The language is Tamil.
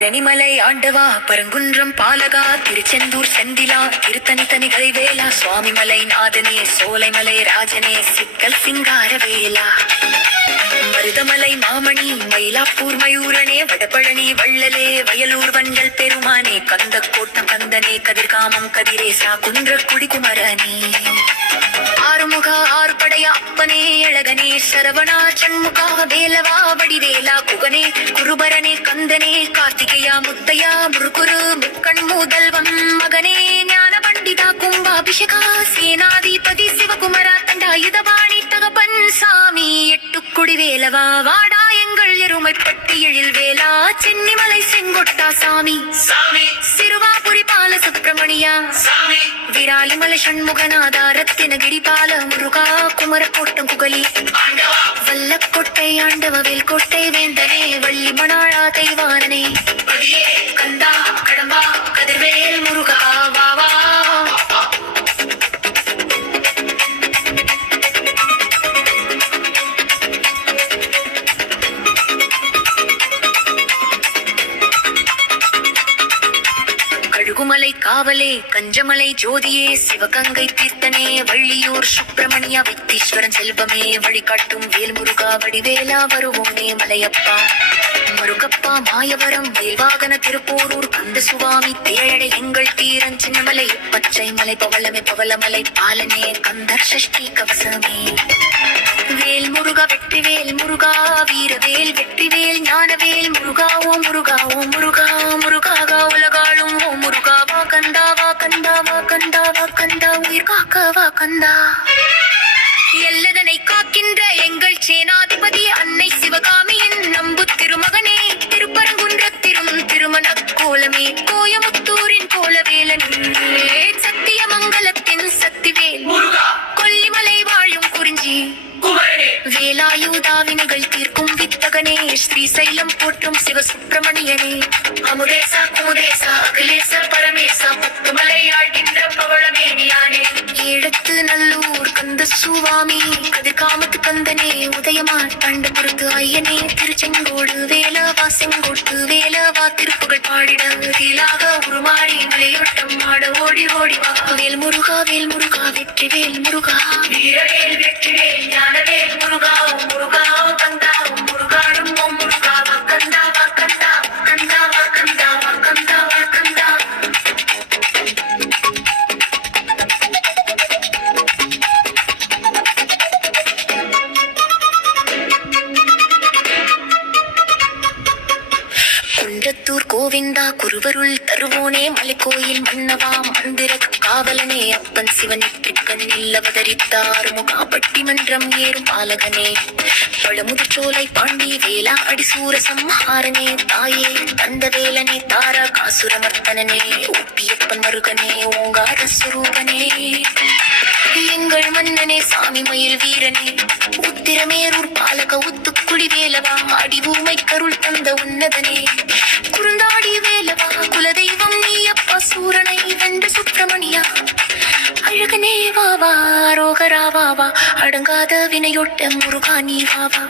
தனிமலை ஆண்டவா, பரங்குன்றம் பாலகா, திருச்செந்தூர் செந்திலா, திருத்தணி தனி கைவேலா, சுவாமிமலை நாதனே, சோலைமலை ராஜனே, சிக்கல் சிங்கார வேலா, மருதமலை மாமணி, மயிலாப்பூர் மயூரனே, வடபழனி வள்ளலே, வயலூர் வண்டல் பெருமானே, கந்த கோட்டம் கந்தனே, கதிர்காமம் கதிரேசா, குன்ற குடிகுமரனே, ஆறுமுக ஆறுபடையா அப்பனே, அழகனே, சரவணா சண்முகா, வேலவா வடிவேலா, குகனே, குருபரனே, கந்தனே, கார்த்திகையா, முத்தையா, முருகுரு, முக்கண் முதல்வம் மகனே, ஞான பண்டிதா, கும்பாபிஷேகா, சேனாதிபதி, சிவகுமரா, தண்டாயுதபாணி, தகப்பன் சாமி, எட்டுக்குடி வேலவா, வாடா எங்கள் எருமைப்பட்டி எழில் வேலா, சென்னிமலை செங்கொட்டா சாமி, சிறுவாபுரி பால சுப்பிரமணியா, விராலிமலை சண்முகநாதா, ரத்தினகிரி பால முருகா, குமரக்கோட்டம் குகலி, வல்லக்கோட்டை ஆண்டவ வேல்கோட்டை வேந்தனே, வள்ளி மணாளா தெய்வானனே, கந்தா கடம்பா கதிர்வேல் முருகா வாவா. கழுகுமலை காவலே, கஞ்சமலை ஜோதியே, சிவகங்கை தீர்த்தனே, வள்ளியூர் சுப்பிரமணியா, வைத்தீஸ்வரன் செல்வமே, வழிகாட்டும் வேல்முருகா, வடிவேலா வருவோனே, மலையப்பா மருகப்பா, மாயவரம் வேல்வாகன, திருப்போரூர் கந்த சுவாமி, தேழடை எங்கள் தீரன் சின்னமலை, பச்சை மலை பவளமே பவளமலை பாலனே, கந்தர் சஷ்டி கவசமே, வேல் முருகா வெற்றிவேல் முருகா, வீரவேல் வெற்றிவேல் ஞானவேல் முருகா, ஓ முருகா, ஓ முருகா, முருகாகா உலகாளும், ஓ முருகா, வா கந்தா, வா கந்தா, வா கந்தா, வா கந்தா, உயிர் காக்க வா கந்தா, எல்லதனை காக்கின்ற எங்கள் சேனாதிபதி அன்னை சிவகாமியின் நம்பு திருமகனே, திருப்பரங்குன்றத்திரும் திருமண கோலமே, கோயமுத்தூரின் கோலவேலனே, சத்தியமங்கலத்தின் சக்திவேல் கொல்லிமலை வாழும் குறிஞ்சி வேலாயுதாவினைகள் தீர்க்கும் வித்தகனே, ஸ்ரீசைலம் போற்றும் சிவசுப்பிரமணியனே, அமுதேசா குமுதேசா அகிலேச பரமேசா, முத்துமலை ஆழ்கின்ற பவளமேனியானே, ஏழத்து நல்லூர் கந்த சுவாமி, கதிர்காமத்து கந்தனே, உதயமான் தண்டபுரத்து ஐயனே, திருச்செங்கோடு வேலவா, செங்கோட்டு வேலவா, திருப்புகழ் பாடிட வேலாக உருமாறி மலையோட்டம் ஆட ஓடி ஓடி வா, வேல் முருகா, வேல் முருகா, வெற்றி வேல் முருகா, வீரவேல் வெற்றிவேல் ஞானவேல் முருகா, முருகா கந்தா, முருகாடும் ஓ முருகா, வா கந்தா, வா கந்தா, கந்தா வா கந்தா, வா கந்தா, வா கந்தா. குன்றத்தூர் கோவிந்தா, குருவருள் தருவோனே, மலைக்கோயில் மன்னவா, மந்திர காவலனே, அப்பன் சிவனிற்கண் அவதரித்தார், முகாப்பட்டி மன்றம் ஏறும் பாலகனே, பழமுதிர்ச்சோலை பாண்டி வேலா, அடிசூர சம்ஹாரனே, தாயே தந்தவேலனே, தாரா காசுரமர்த்தனே, ஒப்பியப்பன் மருகனே, ஓங்கார சுரூபனே, எங்கள் மன்னனே, சாமி மயில் வீரனே, உத்திரமேரூர் பாலக உத்துக்குடி வேலவா, அடிபூமை கருள் தந்த உன்னதனே, குறுந்தாடி வேலவா, குலதெய்வம் நீயப்பா, சூரனை வென்ற சுப்பிரமணியா, அழகனே வாவா, ரோகரா வாவா, அடங்காத வினையொட்ட முருகா நீ வாவா.